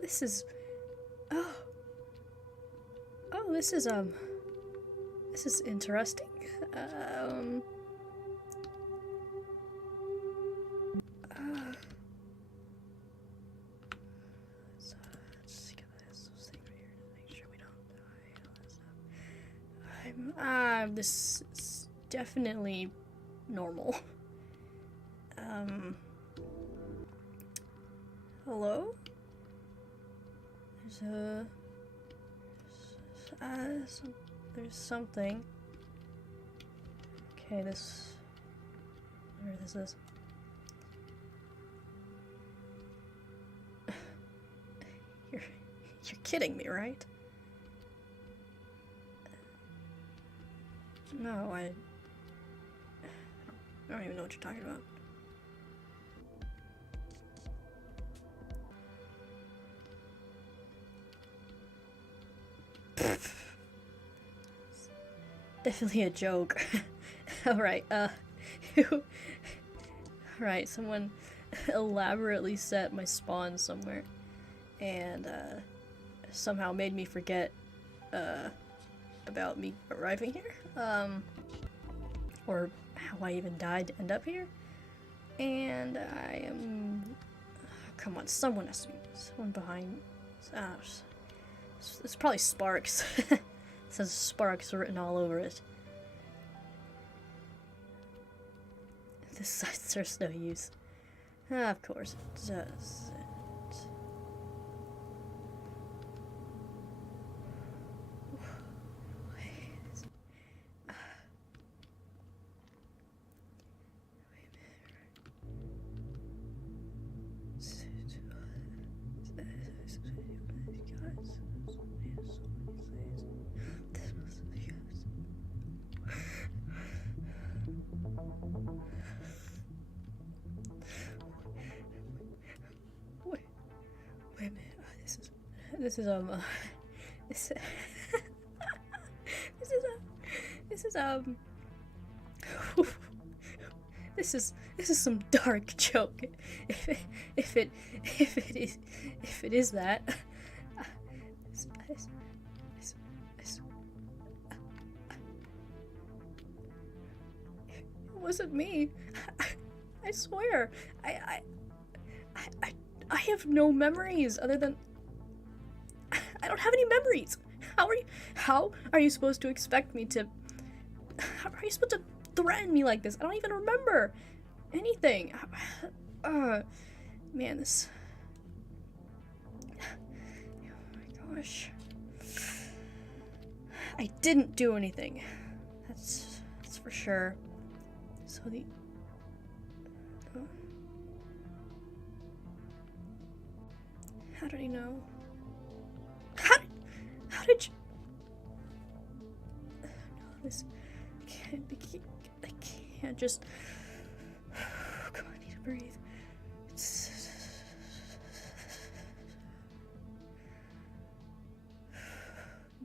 This is... Oh. Oh, this is interesting. Let's get this thing right here to make sure we don't die. All that stuff. This is definitely normal. Hello? There's something. Okay, whatever this is. You're kidding me, right? No, I don't even know what you're talking about. Definitely a joke. Alright, Alright, someone elaborately set my spawn somewhere and somehow made me forget about me arriving here. Or how I even died to end up here. And I am... Come on, someone has to be... Someone behind... it's probably Sparks. It says Sparks written all over it. This there's no use. Of course it does. Wait a minute. This is this is some dark joke. If it is that. It wasn't me. I swear. I have no memories other than I don't have any memories. How are you supposed to expect me to how are you supposed to threaten me like this? I don't even remember anything. Man, this oh my gosh. I didn't do anything. That's for sure. So how did he know? How did you? No, this can't be. I can't just. Come on, I need to breathe.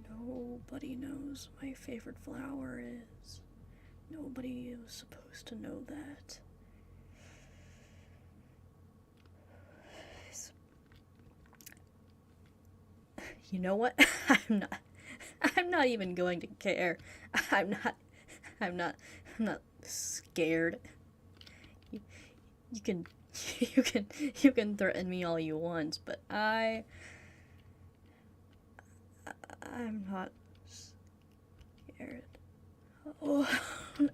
Nobody knows my favorite flower is. Nobody was supposed to know that. You know what? I'm not even going to care. I'm not scared. You can threaten me all you want, but I'm not scared. Oh no.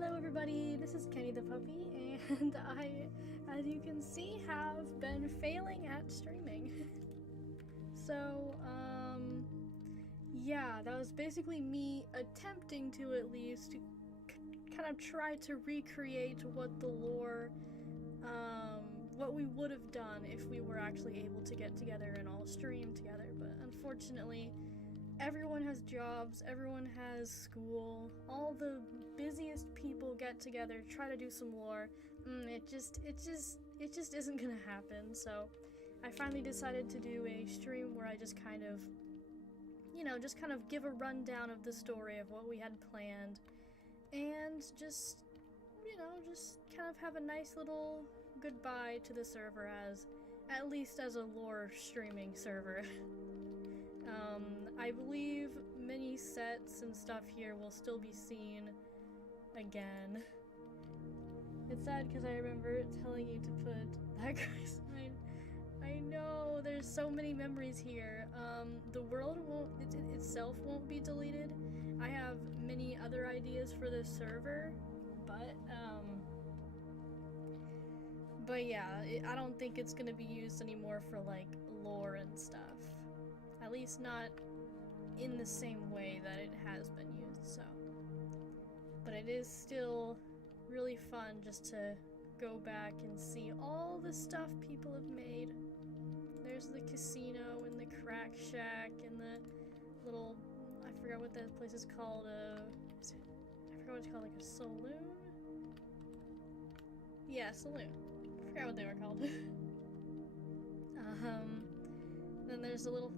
Hello everybody, this is CandyThePuppy, and I, as you can see, have been failing at streaming. So, yeah, that was basically me attempting to at least kind of try to recreate what the lore, what we would have done if we were actually able to get together and all stream together, but unfortunately, everyone has jobs, everyone has school, all the busiest people get together, try to do some lore. It just isn't gonna happen, so I finally decided to do a stream where I just kind of, just kind of give a rundown of the story of what we had planned, and just kind of have a nice little goodbye to the server at least as a lore streaming server. I believe mini sets and stuff here will still be seen again. It's sad because I remember telling you to put that guy's sign. I know, there's so many memories here. The world itself won't be deleted. I have many other ideas for this server, but yeah, I don't think it's gonna be used anymore for like lore and stuff. At least not in the same way that it has been used, so. But it is still really fun just to go back and see all the stuff people have made. There's the casino and the crack shack and the little, I forgot what that place is called, I forgot what it's called, like a saloon? Yeah, saloon. I forgot what they were called. Then there's the little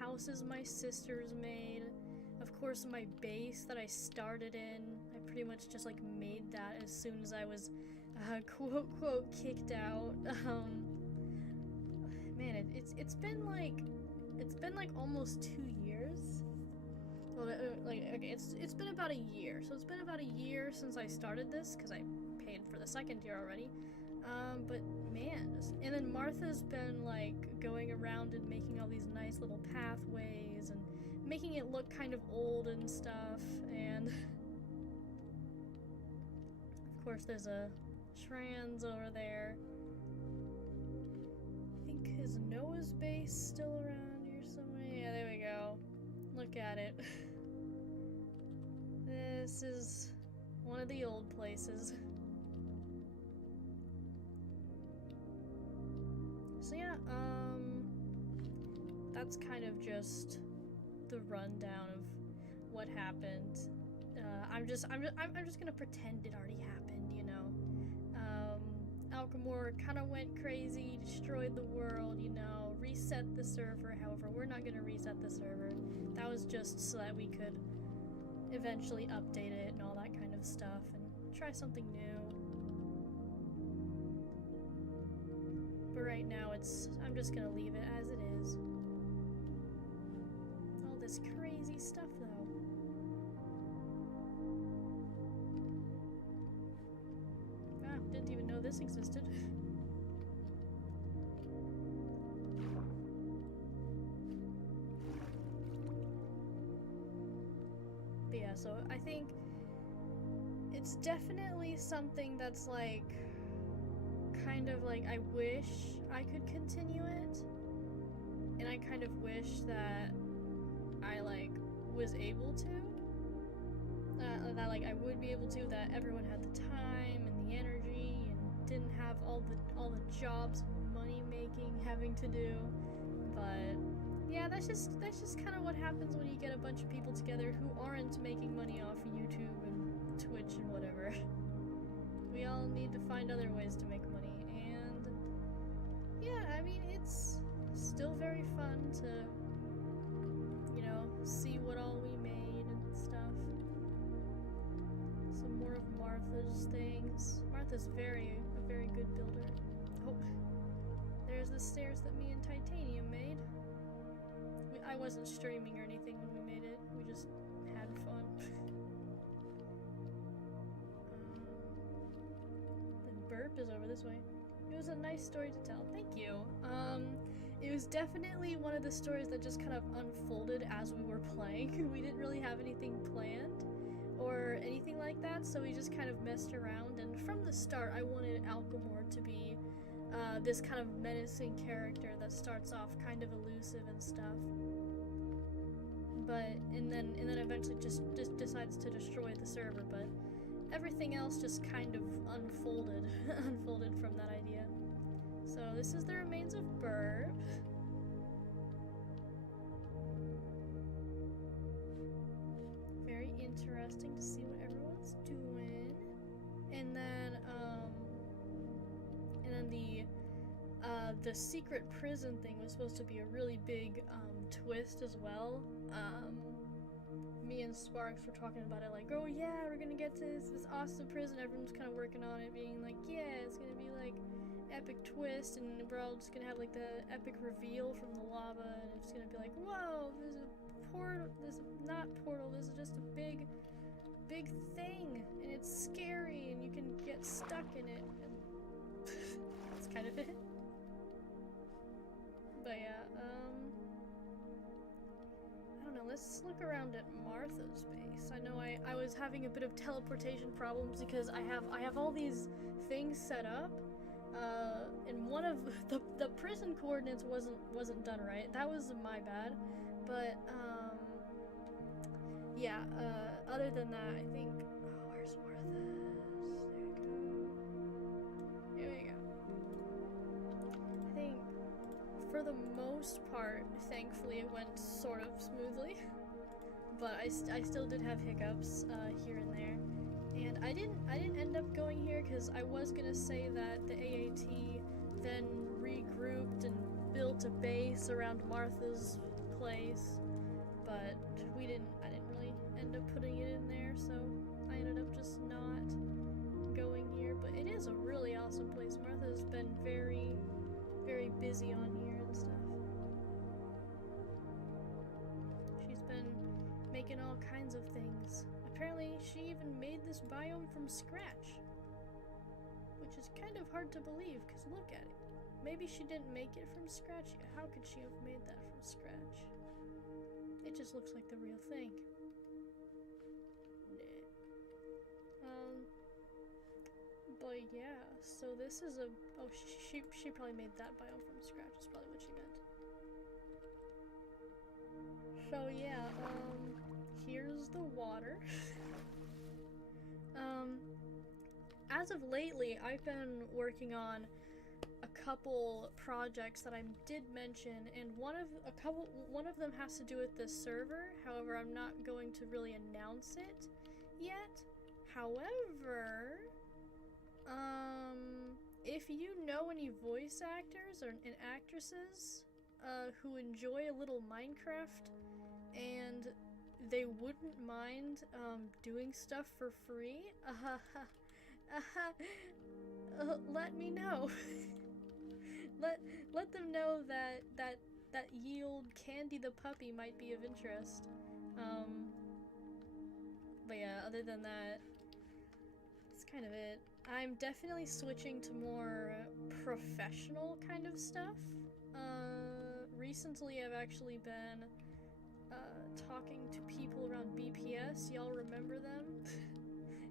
houses my sisters made. Of course, my base that I started in, I pretty much just like made that as soon as I was quote quote kicked out. Man, it's been like almost 2 years. Well, okay, it's been about a year. So it's been about a year since I started this because I paid for the second year already. But man, and then Martha's been like going around and making all these nice little pathways and making it look kind of old and stuff, and of course there's a Shran's over there. I think his Noah's base still around here somewhere. Yeah, there we go. Look at it. This is one of the old places. So yeah, that's kind of just the rundown of what happened. I'm just gonna pretend it already happened, you know. Alchemore kind of went crazy, destroyed the world, you know, reset the server. However, we're not gonna reset the server. That was just so that we could eventually update it and all that kind of stuff and try something new. But right now, I'm just gonna leave it as it is. All this crazy stuff, though. Ah, didn't even know this existed. But yeah, so I think it's definitely something that's like, kind of like, I wish I could continue it, and I kind of wish that I like was able to, that like I would be able to, that everyone had the time and the energy and didn't have all the jobs and money making having to do. But yeah, that's just kind of what happens when you get a bunch of people together who aren't making money off of YouTube and Twitch and whatever. We all need to find other ways to make money, and yeah, I mean, it's still very fun to, see what all we made and stuff. Some more of Martha's things. Martha's a very good builder. Oh, there's the stairs that me and Titanium made. I wasn't streaming or anything when we made it. We just had fun. Burp is over this way. It was a nice story to tell. Thank you. It was definitely one of the stories that just kind of unfolded as we were playing. We didn't really have anything planned, or anything like that, so we just kind of messed around, and from the start I wanted Alchemore to be this kind of menacing character that starts off kind of elusive and stuff. But and then eventually just decides to destroy the server, but everything else just kind of unfolded unfolded from that idea. So this is the remains of Burb. Very interesting to see what everyone's doing. And then the secret prison thing was supposed to be a really big twist as well. Me and Sparks were talking about it, like, oh yeah, we're gonna get to this awesome prison. Everyone's kind of working on it, being like, yeah, it's gonna be like epic twist, and we're all just gonna have like the epic reveal from the lava, and it's gonna be like, whoa, there's a portal. There's not portal. This is just a big thing, and it's scary, and you can get stuck in it, and that's kind of it. But yeah, I don't know, let's look around at Martha's base. I know I was having a bit of teleportation problems because I have all these things set up, and one of the prison coordinates wasn't done right. That was my bad. But yeah, other than that, I think, oh, where's Martha's? There we go. Here we go. I think for the most part, thankfully, it went sort of smoothly, but I still did have hiccups here and there, and I didn't end up going here because I was gonna say that the AAT then regrouped and built a base around Martha's place, but I didn't really end up putting it in there, so I ended up just not going here. But it is a really awesome place. Martha's been very, very busy on here and stuff. She's been making all kinds of things. Apparently, she even made this biome from scratch, which is kind of hard to believe, because look at it. Maybe she didn't make it from scratch. How could she have made that from scratch? It just looks like the real thing. But yeah, so this is a, oh, she probably made that biome from scratch, is probably what she meant. So yeah, here's the water. As of lately, I've been working on a couple projects that I did mention, and one of them has to do with the server. However, I'm not going to really announce it yet. However, if you know any voice actors and actresses who enjoy a little Minecraft and they wouldn't mind doing stuff for free, let me know. let them know that yield CandyThePuppy might be of interest. But yeah, other than that, that's kind of it. I'm definitely switching to more professional kind of stuff. Recently I've actually been talking to people around BPS. Y'all remember them?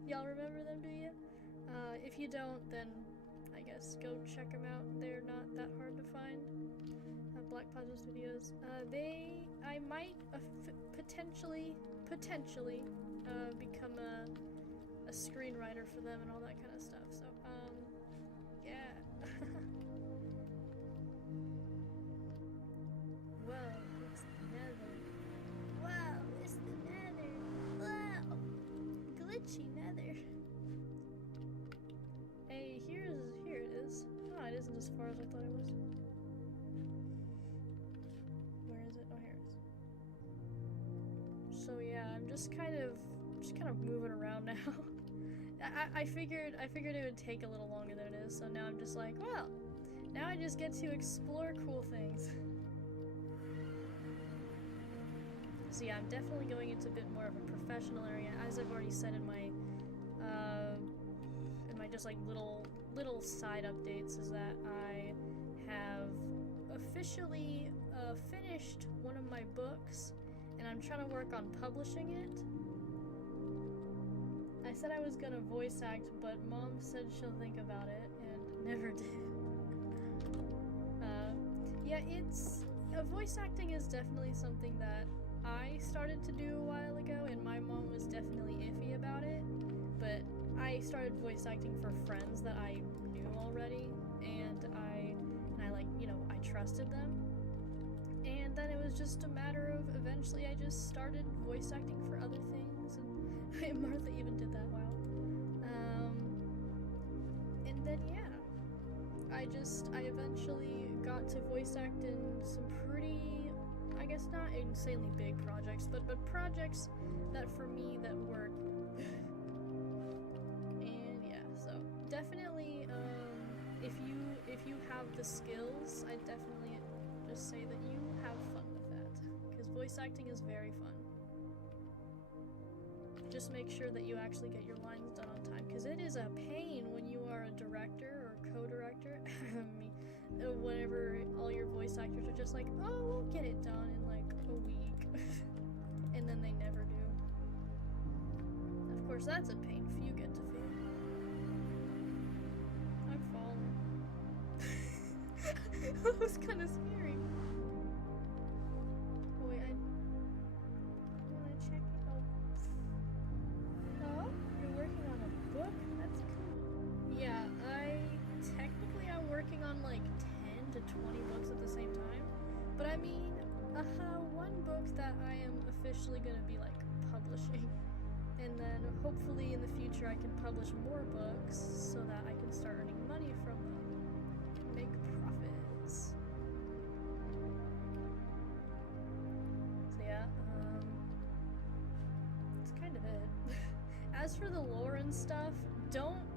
Y'all remember them, do you? If you don't, then I guess go check them out. They're not that hard to find. Black Plaza Studios. I might potentially become a screenwriter for them and all that kind of stuff. So, yeah. Whoa, it's the nether. Wow, it's the nether. Wow, glitchy nether. Hey, here it is. Oh, it isn't as far as I thought it was. Where is it? Oh, here it is. So yeah, I'm just kind of moving around now. I figured it would take a little longer than it is, so now I'm just like, well, now I just get to explore cool things. So yeah, I'm definitely going into a bit more of a professional area, as I've already said in my just like little side updates, is that I have officially finished one of my books, and I'm trying to work on publishing it. said I was gonna voice act, but Mom said she'll think about it, and never did. Yeah, voice acting is definitely something that I started to do a while ago, and my mom was definitely iffy about it, but I started voice acting for friends that I knew already, and I like, you know, I trusted them. And then it was just a matter of eventually I just started voice acting for other things, and Martha even did that, wow. And then yeah, I eventually got to voice act in some pretty, I guess not insanely big projects, but projects that for me that work. And yeah, so definitely if you have the skills, I definitely just say that you have fun with that, because voice acting is very fun. Just make sure that you actually get your lines done on time, because it is a pain when you are a director or co-director. Whenever all your voice actors are just like, oh, we'll get it done in like a week, and then they never do. Of course, that's a pain if you get to feel. I'm falling. That was kind of scary. Oh, wait, I want to check it out. Oh, you're working on a book? That's cool. Yeah, technically I'm working on like 10 to 20 books at the same time. But I mean, one book that I am officially gonna be like publishing. And then hopefully in the future I can publish more books so that I can start earning money from them. Make profits. So yeah, that's kind of it. As for the lore and stuff,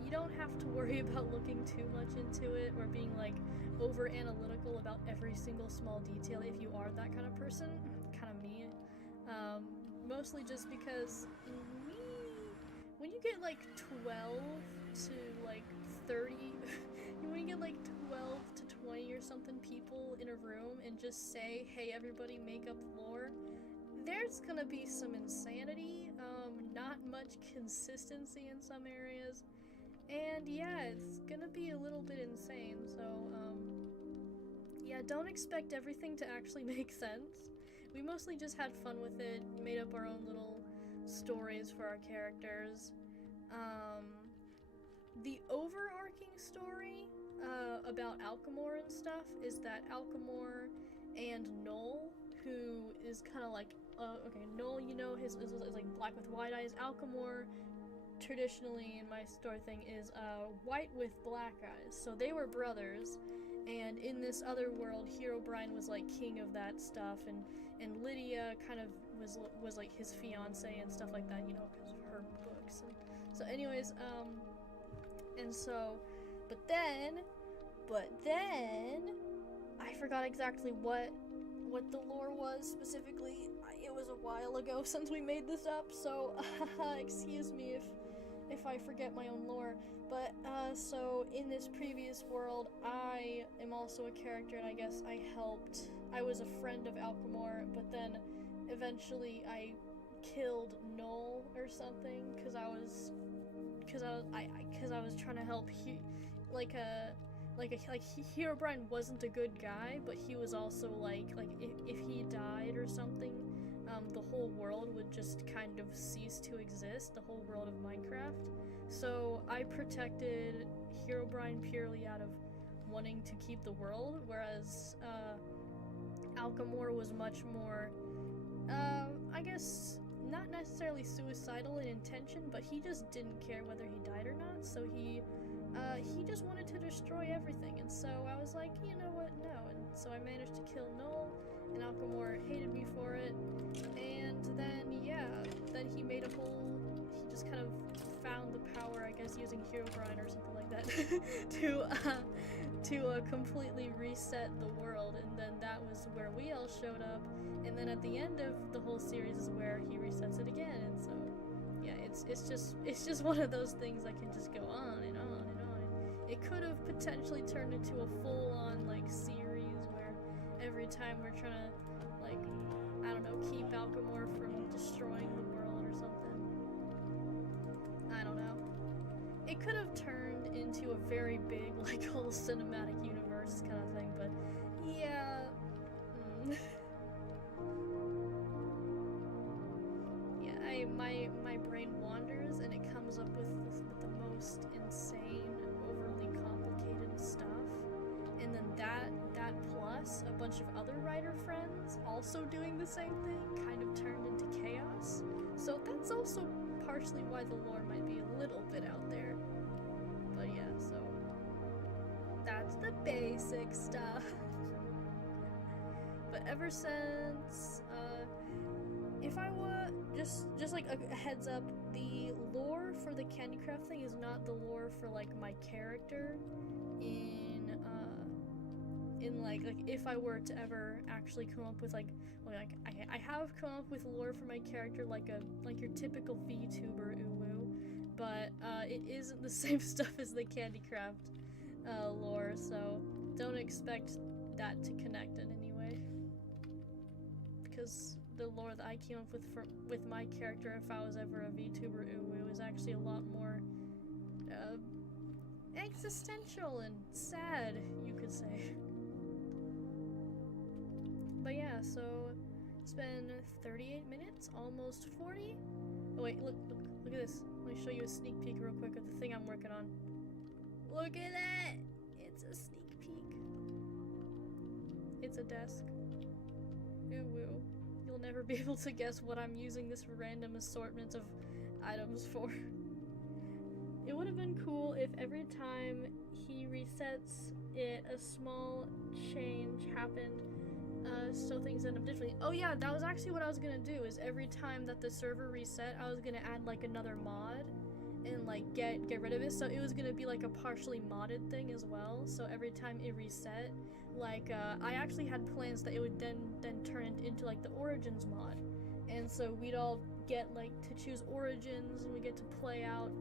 you don't have to worry about looking too much into it or being like over analytical about every single small detail if you are that kind of person. Kind of me. Mostly just because when you get like 12 to like 30, when you get like 12 to 20 or something people in a room and just say, hey everybody make up lore, there's gonna be some insanity, not much consistency in some areas, and yeah, it's gonna be a little bit insane, so yeah, don't expect everything to actually make sense. We mostly just had fun with it, made up our own little stories for our characters. The overarching story about Alchemore and stuff is that Alchemore and Noel, who is kind of like, okay, Noel, you know, is like black with white eyes. Alchemore, traditionally in my story thing, is white with black eyes. So they were brothers, and in this other world, Herobrine was like king of that stuff, and Lydia kind of was like his fiance and stuff like that, you know, because of her books. And so anyways, and so, but then I forgot exactly what the lore was specifically. It was a while ago since we made this up, so excuse me if I forget my own lore. But so in this previous world, I am also a character, and I guess I was a friend of Alchemore, but then eventually I killed Noel or something because I was trying to help Herobrine wasn't a good guy, but he was also like if he died or something, the whole world would just kind of cease to exist, the whole world of Minecraft. So I protected Herobrine purely out of wanting to keep the world, whereas Alchemore was much more, I guess, not necessarily suicidal in intention, but he just didn't care whether he died or not, so he just wanted to destroy everything, and so I was like, you know what, no, and so I managed to kill Noel, and Alchemore hated me for it, and then, yeah, then he just kind of found the power, I guess, using Herobrine or something like that, to completely reset the world, and then that was where we all showed up, and then at the end of the whole series is where he resets it again, and so, yeah, it's just one of those things that can just go on and on and on. It could have potentially turned into a full-on, like, series where every time we're trying to, like, I don't know, keep Alchemore from destroying the world or something. I don't it could have turned into a very big, like, whole cinematic universe kind of thing, but yeah. Yeah, my brain wanders and it comes up with the most insane, overly complicated stuff. And then that plus a bunch of other writer friends also doing the same thing kind of turned into chaos. So that's also partially why the lore might be a little bit out there. But yeah, so that's the basic stuff. But ever since, if I were just like a heads up, the lore for the Candy Craft thing is not the lore for like my character in like if I were to ever actually come up with like I have come up with lore for my character like your typical VTuber uwu, but it isn't the same stuff as the Candy Craft lore, so don't expect that to connect in any way. Because the lore that I came up with my character, if I was ever a VTuber uwu, is actually a lot more existential and sad, you could say. But yeah, so it's been 38 minutes, almost 40. Oh wait, look at this. Let me show you a sneak peek real quick of the thing I'm working on. Look at that! It's a sneak peek. It's a desk. Ooh woo. You'll never be able to guess what I'm using this random assortment of items for. It would have been cool if every time he resets it, a small change happened, so things end up differently. Oh yeah, that was actually what I was gonna do, is every time that the server reset, I was gonna add like another mod and like get rid of it, so it was gonna be like a partially modded thing as well. So every time it reset, like I actually had plans that it would then turn into like the Origins mod, and so we'd all get like to choose Origins and we get to play out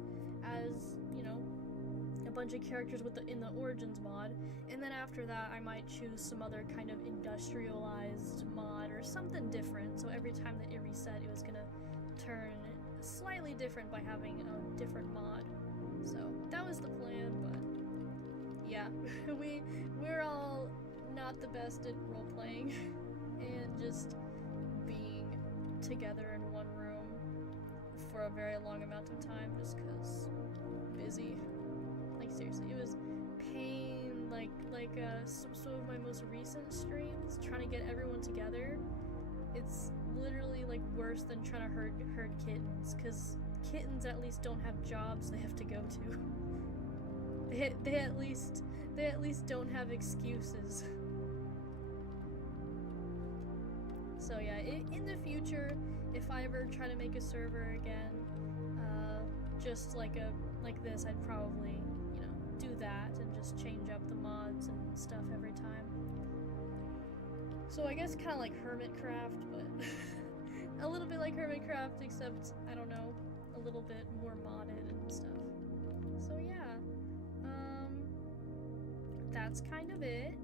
as, you know, a bunch of characters in the Origins mod, and then after that I might choose some other kind of industrialized mod or something different, so every time that it reset it was gonna turn slightly different by having a different mod. So that was the plan, but yeah, we're all not the best at role-playing and just being together in one room for a very long amount of time just because busy. Like seriously, it was pain, like some of my most recent streams, trying to get everyone together. It's literally like worse than trying to herd kittens, because kittens at least don't have jobs they have to go to. They at least don't have excuses. So yeah, in the future, if I ever try to make a server again, just like this, I'd probably, you know, do that and just change up the mods and stuff every time. So I guess kind of like Hermitcraft, but a little bit like Hermitcraft, except, I don't know, a little bit more modded and stuff. So yeah, that's kind of it.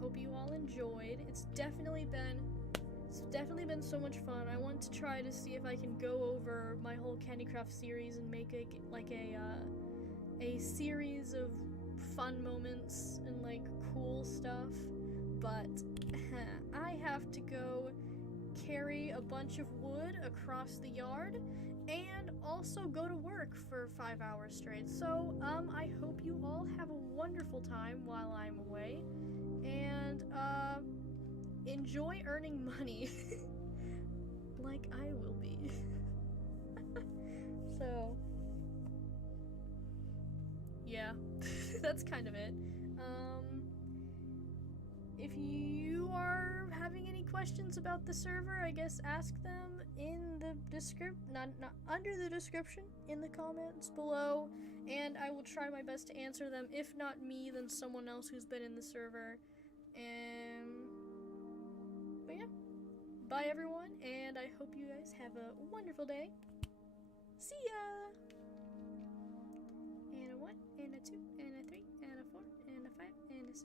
Hope you all enjoyed. It's definitely been so much fun. I want to try to see if I can go over my whole Candy Craft series and make it like a series of fun moments and like cool stuff. But I have to go carry a bunch of wood across the yard and also go to work for 5 hours straight. So I hope you all have a wonderful time while I'm away, and enjoy earning money like I will be. So yeah, that's kind of it. If you are having any questions about the server, I guess ask them in the not under the description, in the comments below, and I will try my best to answer them. If not me, then someone else who's been in the server. But yeah, bye everyone, and I hope you guys have a wonderful day. See ya! And a 1, and a 2.